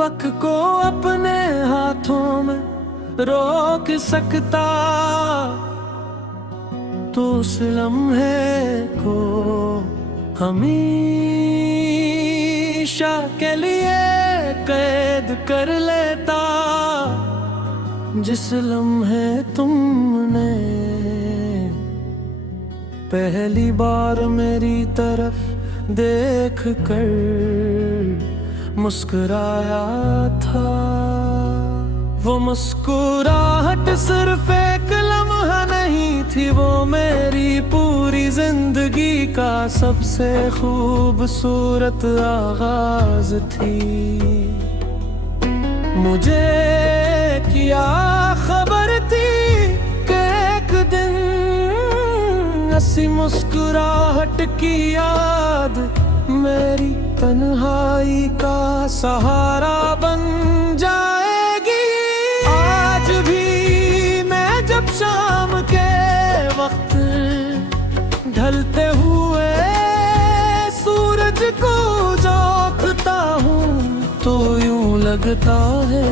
वक्त को अपने हाथों में रोक सकता तो उस लम्हे को हमेशा के लिए कैद कर लेता। जिस लम्हे तुमने पहली बार मेरी तरफ देख कर मुस्कुराया था, वो मुस्कुराहट सिर्फ एक लम्हा नहीं थी, वो मेरी पूरी जिंदगी का सबसे खूबसूरत आगाज थी। मुझे क्या खबर थी कि एक दिन ऐसी मुस्कुराहट की याद मेरी तन्हाई का सहारा बन जाएगी। आज भी मैं जब शाम के वक्त ढलते हुए सूरज को देखता हूँ तो यूं लगता है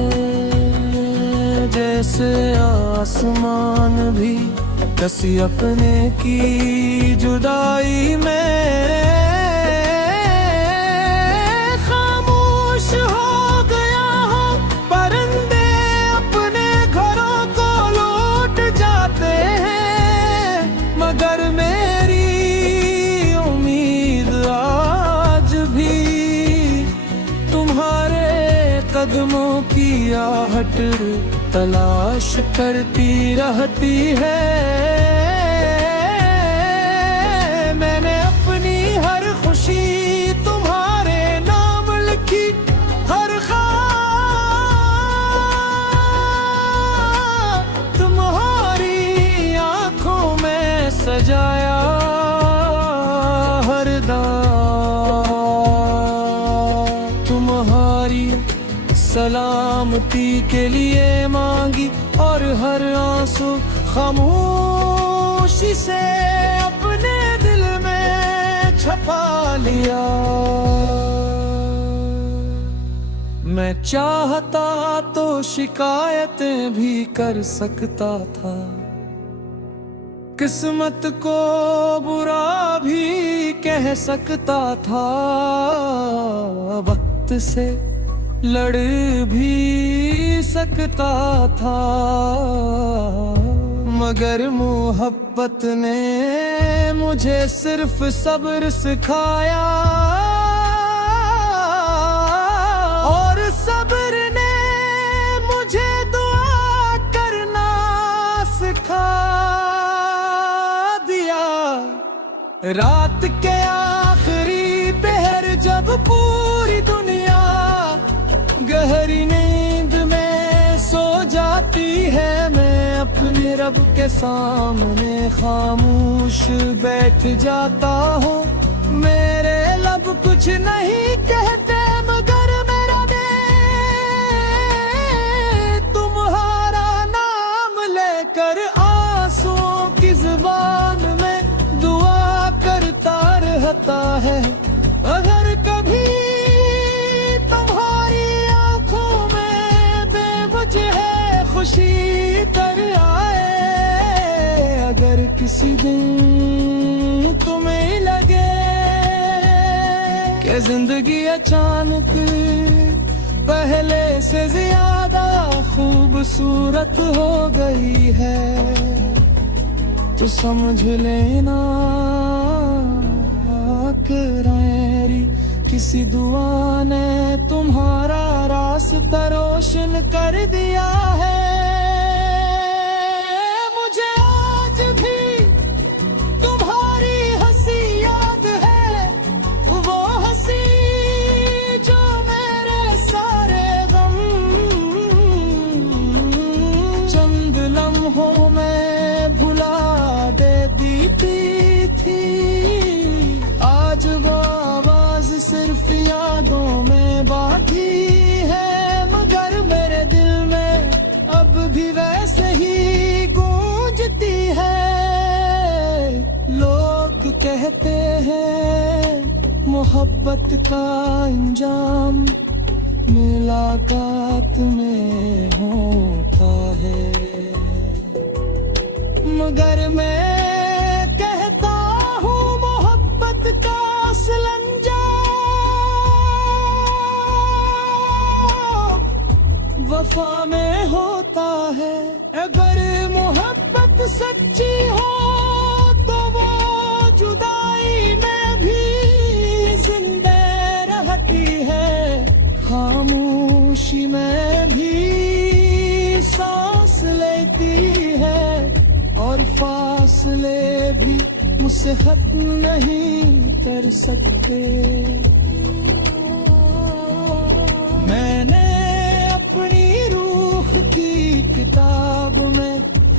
जैसे आसमान भी किसी अपने की जुदाई में खामोश हो गया हो। परिंदे अपने घरों को लौट जाते हैं, मगर मेरी उम्मीद आज भी तुम्हारे कदमों की आहट तलाश करती रहती है। मैंने अपनी हर खुशी तुम्हारे नाम लिखी, हर ख्वाब तुम्हारी आंखों में सजाया, हर दाग तुम्हारी सलामती के लिए मांगी और हर आंसू खामोशी से अपने दिल में छुपा लिया। मैं चाहता तो शिकायतें भी कर सकता था, किस्मत को बुरा भी कह सकता था, वक्त से लड़ भी सकता था, मगर मोहब्बत ने मुझे सिर्फ सब्र सिखाया और सब्र ने मुझे दुआ करना सिखा दिया। रात के आखिरी पहर जब पूरी दुनिया गहरी नींद में सो जाती है, मैं अपने रब के सामने खामोश बैठ जाता हूँ। मेरे लब कुछ नहीं कहते मगर मेरा दिल तुम्हारा नाम लेकर आंसुओं की जुबान में दुआ करता रहता है। अगर कभी खुशी तर आए, अगर किसी दिन तुम्हें लगे कि जिंदगी अचानक पहले से ज्यादा खूबसूरत हो गई है, तो समझ लेना मेरी किसी दुआ ने तुम्हारा रास्ता रोशन कर दिया है। मुझे आज भी तुम्हारी हंसी याद है, वो हंसी जो मेरे सारे गम चंद लम्हों में भुला देती थी। आज वो आवाज सिर्फ यादों में बाकी है, मगर मेरे दिल में अब भी वैसे ही गूंजती है। लोग कहते हैं मोहब्बत का अंजाम मिला मुलाकात में होता है, मगर मैं कहता हूँ मोहब्बत का सिलंजा वफा में होता है। अगर मोहब्बत सच्ची हो तो वो जुदाई में भी जिंदा रहती है, खामोशी में भी सांस लेती है, और फासले भी मुझसे खत्म नहीं कर सकते। मैंने अपनी रूह की किताब में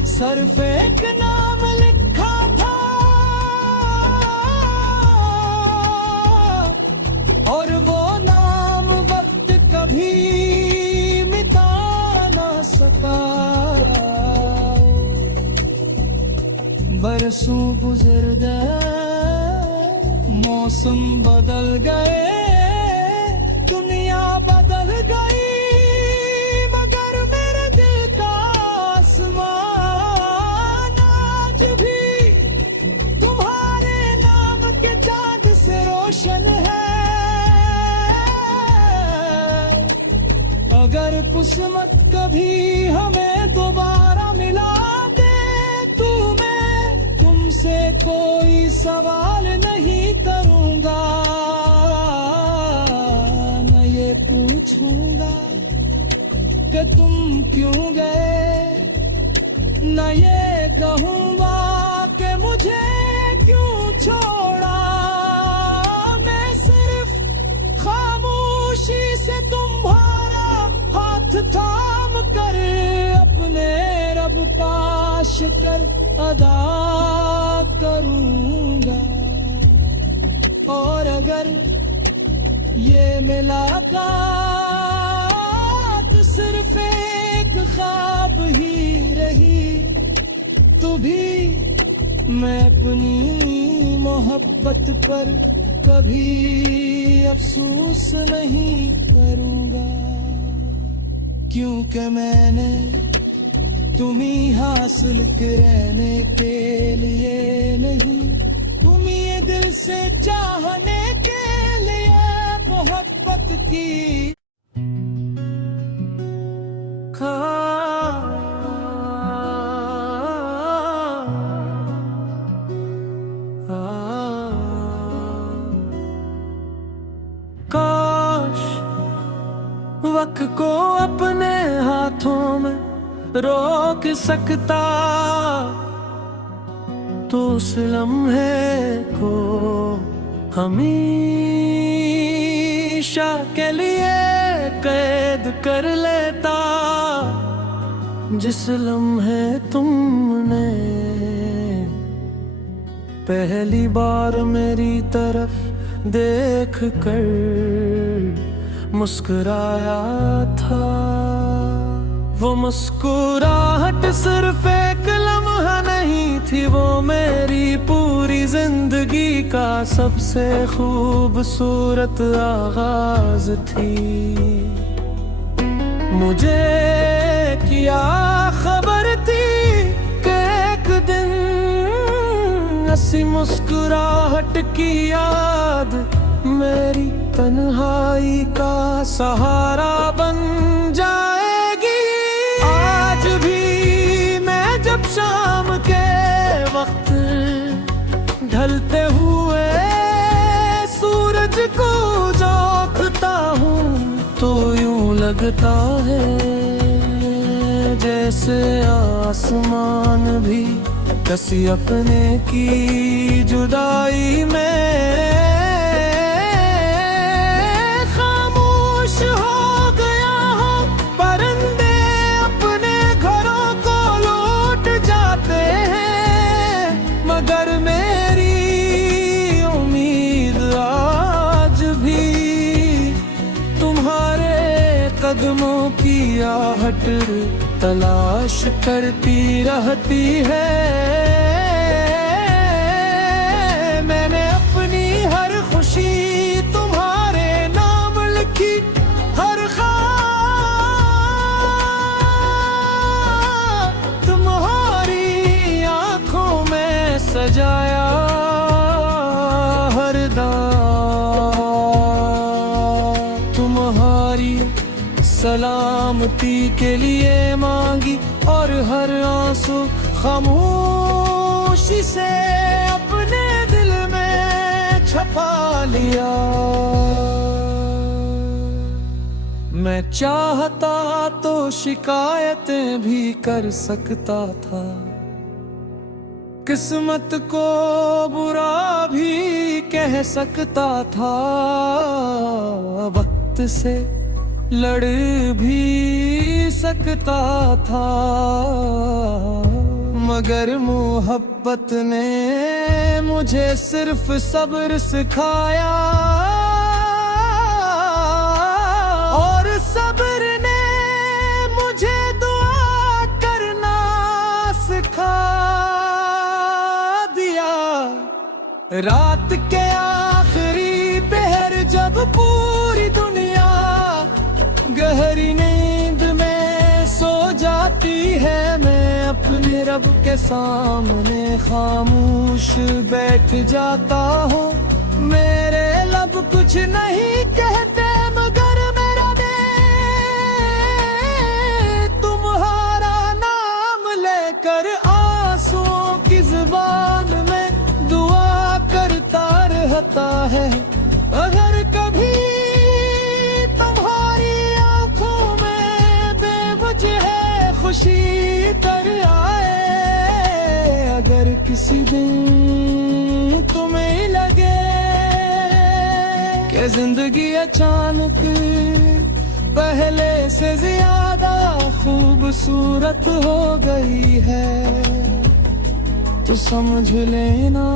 सिर्फ एक नाम लिखा था, और वो नाम वक्त कभी मिटा ना सका। बरसों गुजर गए, मौसम बदल गए, दुनिया बदल गई, मगर मेरे दिल का आसमान आज भी तुम्हारे नाम के चांद से रोशन है। अगर किस्मत कभी हमें दोबारा मिला दे तो मैं तुमसे कोई सवाल नहीं करूंगा, न ये पूछूंगा कि तुम क्यों गए, न ये कहूंगा कि मुझे क्यों छोड़ा। मैं सिर्फ खामोशी से तुम्हारा हाथ थाम कर अपने रब का शुक्र अदा करूंगा। और अगर ये मुलाकात सिर्फ एक ख्वाब ही रही तो भी मैं अपनी मोहब्बत पर कभी अफसोस नहीं करूंगा, क्योंकि मैंने तुम्ही हासिल करने के लिए नहीं, तुम्हें दिल से चाहने के लिए मोहब्बत की काश वक्त को अपने हाथों में रोक सकता तो उस लम्हे को हमेशा के लिए कैद कर लेता, जिस लम्हे तुमने पहली बार मेरी तरफ देख कर मुस्कुराया था। वो मुस्कुराहट सिर्फ एक लम्हा नहीं थी, वो मेरी पूरी जिंदगी का सबसे खूबसूरत आगाज थी। मुझे क्या खबर थी कि एक दिन ऐसी मुस्कुराहट की याद मेरी तन्हाई का सहारा बन जाएगी। आज भी मैं जब शाम के वक्त ढलते हुए सूरज को देखता हूँ तो यूं लगता है जैसे आसमान भी किसी अपने की जुदाई में खामोश हो गया हो। परिंदे अपने घरों को लौट जाते हैं, मगर मेरी उम्मीद आज भी तुम्हारे कदमों की आहट तलाश करती रहती है। मैंने अपनी हर खुशी तुम्हारे नाम लिखी, हर ख्वाब तुम्हारी सलामती के लिए मांगी, और हर आंसू खामोशी से अपने दिल में छपा लिया। मैं चाहता तो शिकायतें भी कर सकता था, किस्मत को बुरा भी कह सकता था, वक्त से लड़ भी सकता था, मगर मोहब्बत ने मुझे सिर्फ सब्र सिखाया, और सब्र ने मुझे दुआ करना सिखा दिया। रात के आखिरी पहर जब पूरी दुनिया गहरी नींद में सो जाती है, मैं अपने रब के सामने खामोश बैठ जाता हूँ। मेरे लब कुछ नहीं कहते, मगर मेरा दिल तुम्हारा नाम लेकर आंसुओं की जुबान में दुआ करता रहता है। अगर कभी खुशी कर आए, अगर किसी दिन तुम्हें लगे कि जिंदगी अचानक पहले से ज्यादा खूबसूरत हो गई है, तो समझ लेना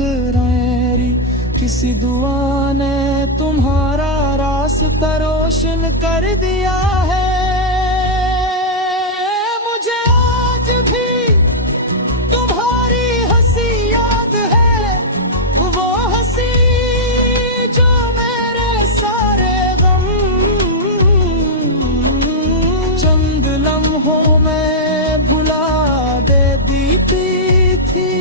मेरी किसी दुआ ने तुम्हारा रास्ता रोशन कर दिया है। मुझे आज भी तुम्हारी हंसी याद है, वो हंसी जो मेरे सारे गम चंद लम्हों में भुला देती थी।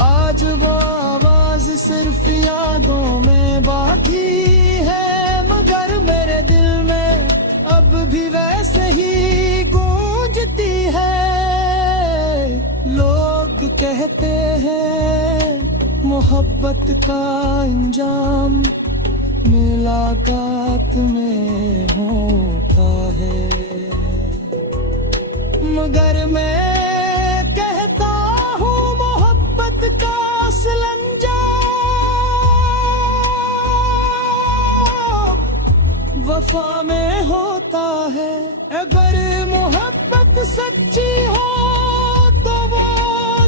आज वो आवाज सिर्फ यादों में बाकी है, मगर मेरे दिल में अब भी वैसे ही गूंजती है। लोग कहते हैं मोहब्बत का अंजाम मुलाकात में होता है, मगर मैं कहता हूँ मोहब्बत का असल वफा में होता है। अगर मोहब्बत सच्ची हो तो वो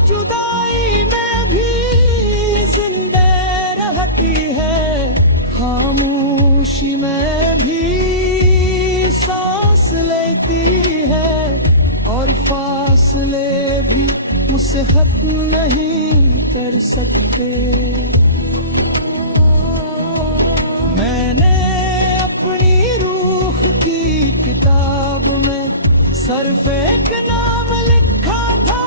जुदाई में भी जिंदा रहती है, खामोशी में भी सांस लेती है, और फासले भी मुझसे खत्म नहीं कर सकते। मैंने अपनी रूह की किताब में सिर्फ एक नाम लिखा था,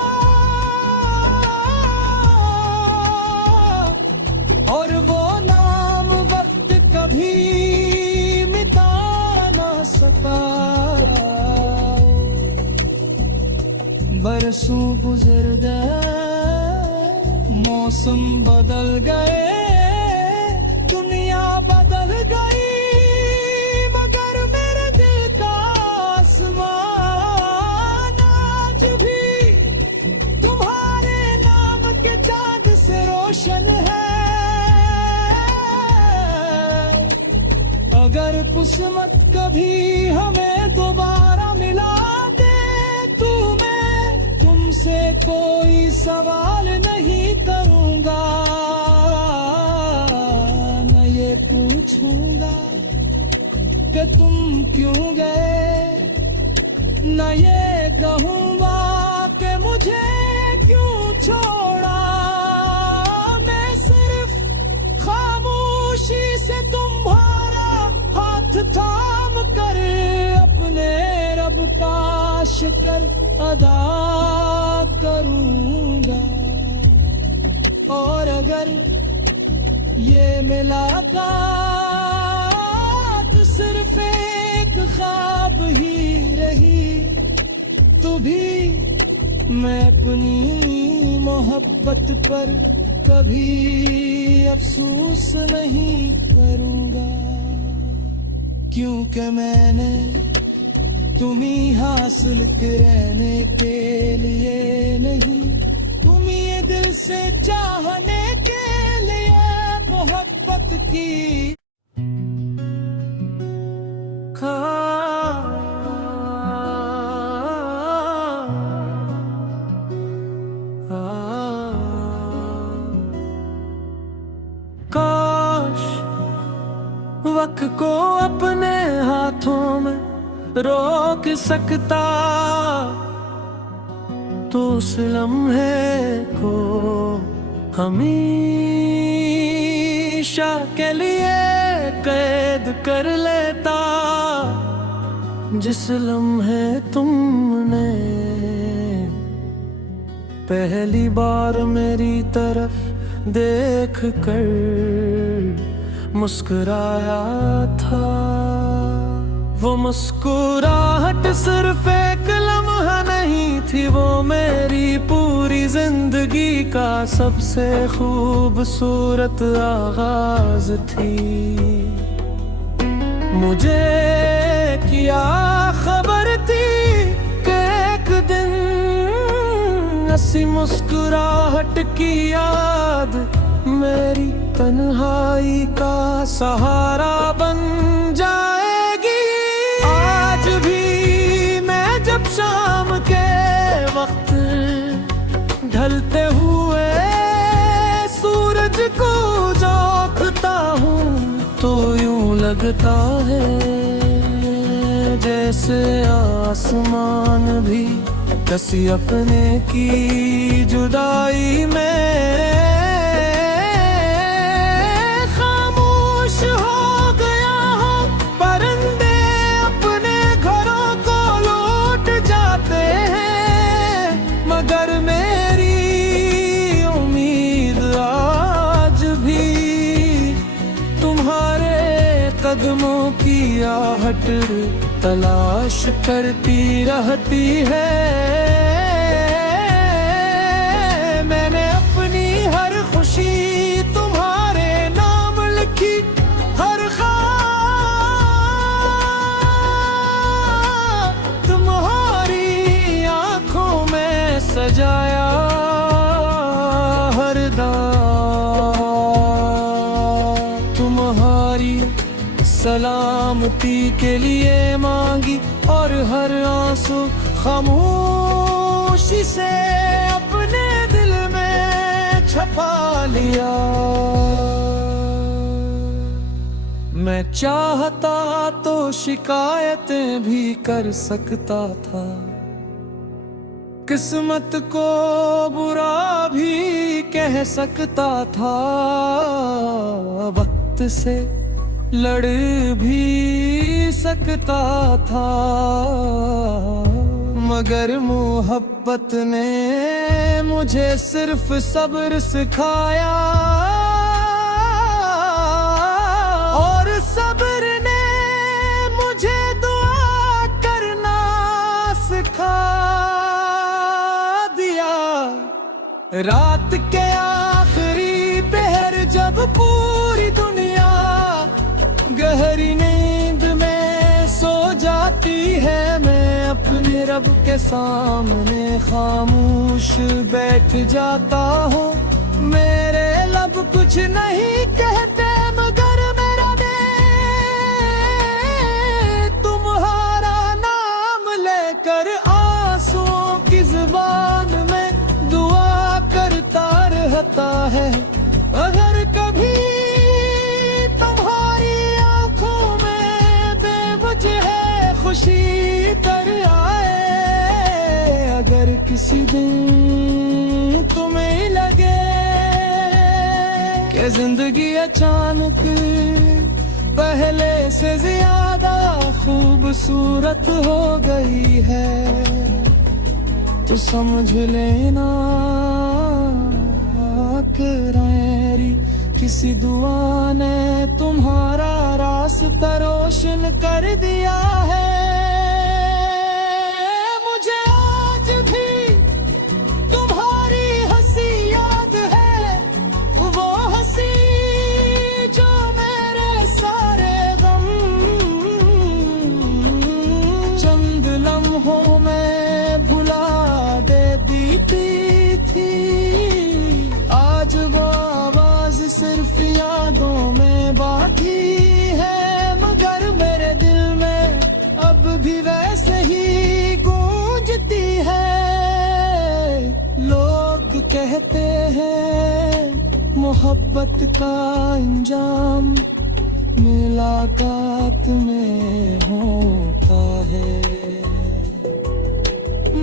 और वो नाम वक्त कभी मिटा ना सका। बरसों गुजर गए, मौसम बदल गए, दुनिया बदल गई, मगर मेरे दिल का आसमान आज भी तुम्हारे नाम के चांद से रोशन है। अगर किस्मत कभी हमें दोबारा मिला से कोई सवाल नहीं करूंगा, न ये पूछूंगा कि तुम क्यों गए, न ये कहूंगा कि मुझे क्यों छोड़ा। मैं सिर्फ खामोशी से तुम्हारा हाथ थाम कर अपने रब का शुक्र अदा करूंगा। और अगर ये मुलाकात मैं अपनी मोहब्बत पर कभी अफसोस नहीं करूंगा, क्योंकि मैंने तुम्हें हासिल करने के लिए नहीं, तुम्हें दिल से चाहने के लिए मोहब्बत की काश वक्त को अपने हाथों में रोक सकता तो उस लम्हे को हमेशा के लिए कैद कर लेता, जिस लम्हे तुमने पहली बार मेरी तरफ देख कर मुस्कुराया था। वो मुस्कुराहट सिर्फ एक लम्हा नहीं थी, वो मेरी पूरी जिंदगी का सबसे खूबसूरत आगाज थी। मुझे क्या खबर थी कि एक दिन ऐसी मुस्कुराहट की याद मेरी तन्हाई का सहारा बन जाएगी। आज भी मैं जब शाम के वक्त ढलते हुए सूरज को देखता हूँ तो यूं लगता है जैसे आसमान भी किसी अपने की जुदाई में खामोश हो गया हो। परिंदे अपने घरों को लौट जाते हैं, मगर मेरी उम्मीद आज भी तुम्हारे कदमों की आहट तलाश करती रहती है। मैंने अपनी हर खुशी तुम्हारे नाम लिखी, हर ख्वाब तुम्हारी आंखों में सजाया, हर दाग तुम्हारी सलामती के लिए मांगी, और हर आंसू खामोशी से अपने दिल में छपा लिया। मैं चाहता तो शिकायतें भी कर सकता था, किस्मत को बुरा भी कह सकता था, वक्त से लड़ भी सकता था, मगर मोहब्बत ने मुझे सिर्फ सब्र सिखाया, और सब्र ने मुझे दुआ करना सिखा दिया। रात के आखिरी पहर जब पूरी दुनिया गहरी नींद में सो जाती है, मैं अपने रब के सामने खामोश बैठ जाता हूँ। मेरे लब कुछ नहीं कहते, मगर मेरा दिल तुम्हारा नाम लेकर आंसुओं की जुबान में दुआ करता रहता है। अगर कभी खुशी कर आए, अगर किसी दिन तुम्हें लगे कि जिंदगी अचानक पहले से ज्यादा खूबसूरत हो गई है, तो समझ लेना मेरी किसी दुआ ने तुम्हारा रास्ता रोशन कर दिया है। मुझे आज भी बाहों में भुला देती थी। आज वो आवाज सिर्फ यादों में बाकी है, मगर मेरे दिल में अब भी वैसे ही गूंजती है। लोग कहते हैं मोहब्बत का अंजाम मुलाकात में होता है,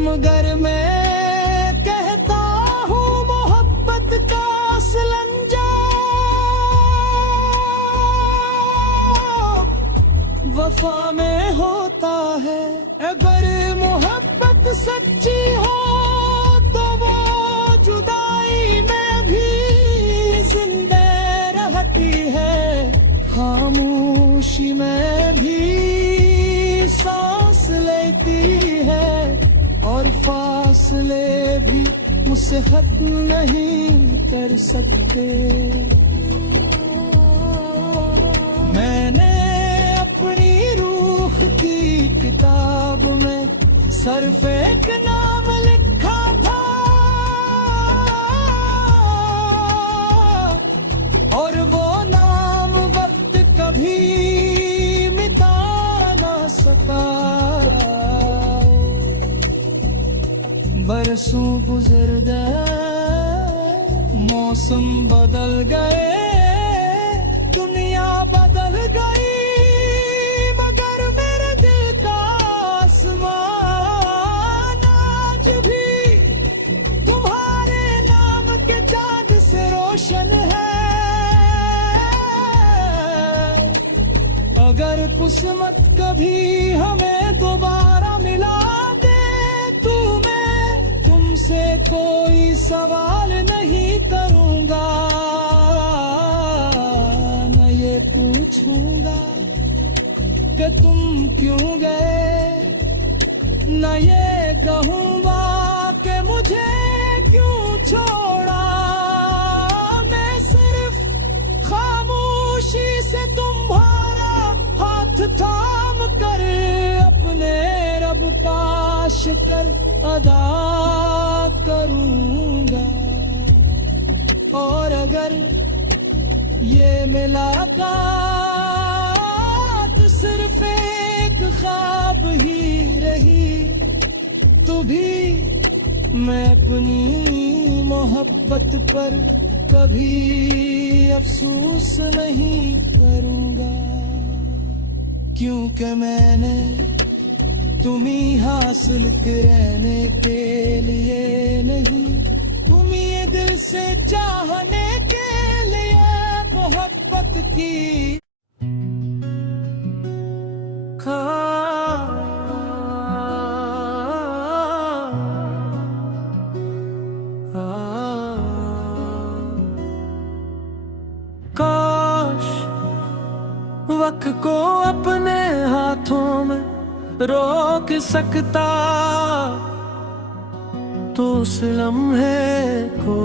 मगर मैं कहता हूँ मोहब्बत का असल अंजाम वफा में होता है। अगर मोहब्बत सच्ची हो तो वो जुदाई में भी जिंदा रहती है, खामोशी में भी सांस लेती है, और फासले भी मुझसे खत्म नहीं कर सकते। मैंने अपनी रूह की किताब में सिर्फ एक नाम लिखा था, और वो नाम वक्त कभी मिटा ना सका। बरसों गुजर गए, मौसम बदल गए, दुनिया बदल गई, मगर मेरे दिल का आसमान आज भी तुम्हारे नाम के चांद से रोशन है। अगर किस्मत कभी हमें दोबारा मिला दे, तुमसे कोई सवाल नहीं करूंगा, न ये पूछूंगा कि तुम क्यों गए, न ये कहूंगा कि मुझे क्यों छोड़ा। मैं सिर्फ खामोशी से तुम्हारा हाथ थाम कर अपने रब का शुक्र अदा करूंगा। और अगर ये मुलाकात सिर्फ एक ख्वाब ही रही, तो भी मैं अपनी मोहब्बत पर कभी अफसोस नहीं करूंगा, क्योंकि मैंने तुम्ही हासिल करने के लिए नहीं, तुम्हें दिल से चाहने के लिए मोहब्बत की काश वक्त को अपने हाथों में रोक सकता, तो उस लम्हे को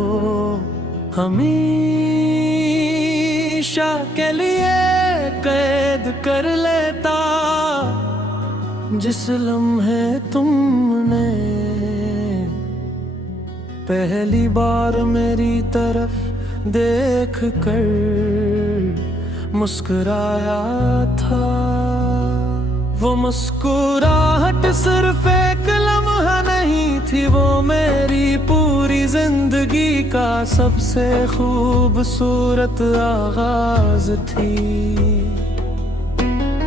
हमेशा के लिए कैद कर लेता। जिस लम्हे तुमने पहली बार मेरी तरफ देख कर मुस्कुराया था, वो मुस्कुराहट सिर्फ एक लम्हा नहीं थी, वो मेरी पूरी जिंदगी का सबसे खूबसूरत आगाज थी।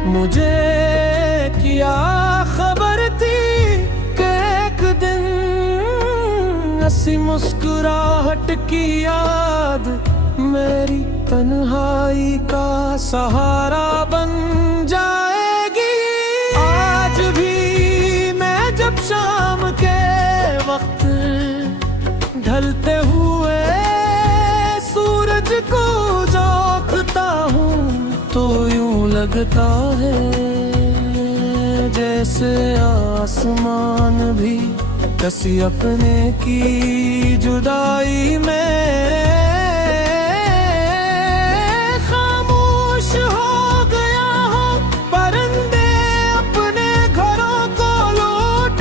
मुझे क्या खबर थी कि एक दिन ऐसी मुस्कुराहट की याद मेरी तन्हाई का सहारा बन जाएगी। आज भी मैं जब शाम के वक्त ढलते हुए सूरज को देखता हूँ, तो यूं लगता है जैसे आसमान भी किसी अपने की जुदाई में खामोश हो गया हो। परिंदे अपने घरों को लौट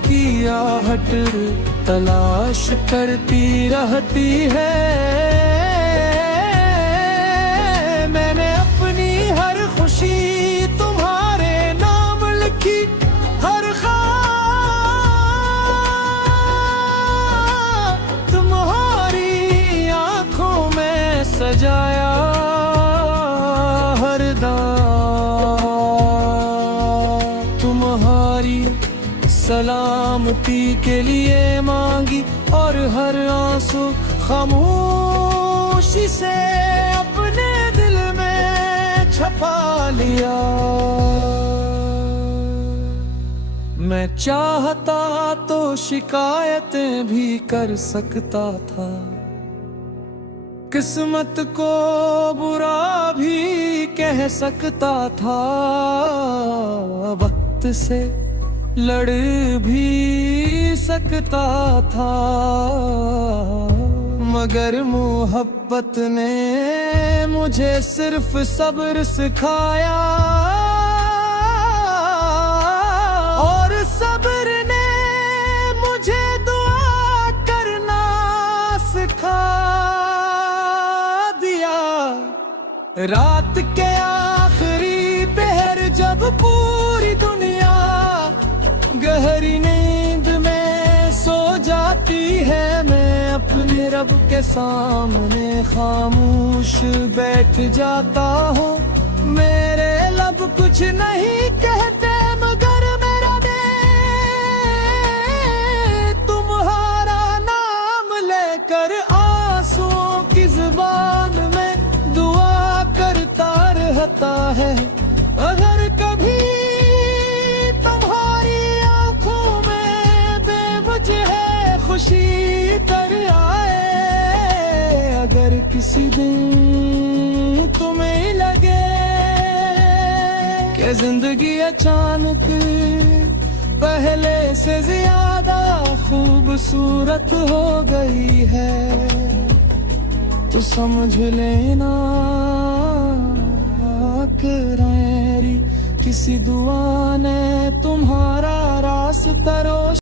की आहट तलाश करती रहती है। मैंने अपनी हर खुशी तुम्हारे नाम लिखी, हर ख्वाब तुम्हारी आंखों में सजाया, हर दाग तुम्हारी सलामती के लिए मांगी, और हर आंसू खामोशी से अपने दिल में छपा लिया। मैं चाहता तो शिकायतें भी कर सकता था, किस्मत को बुरा भी कह सकता था, वक्त से लड़ भी सकता था, मगर मोहब्बत ने मुझे सिर्फ सब्र सिखाया, और सब्र ने मुझे दुआ करना सिखा दिया। रात के आखिरी पहर जब पूरी दुनिया गहरी नींद में सो जाती है, मैं अपने रब के सामने खामोश बैठ जाता हूँ। मेरे लब कुछ नहीं कहते, मगर मेरा दिल तुम्हारा नाम लेकर आंसुओं की जुबान में दुआ करता रहता है। अगर कभी खुशी कर आए, अगर किसी दिन तुम्हें लगे कि जिंदगी अचानक पहले से ज्यादा खूबसूरत हो गई है, तो समझ लेना मेरी किसी दुआ ने तुम्हारा रास्ता रोशन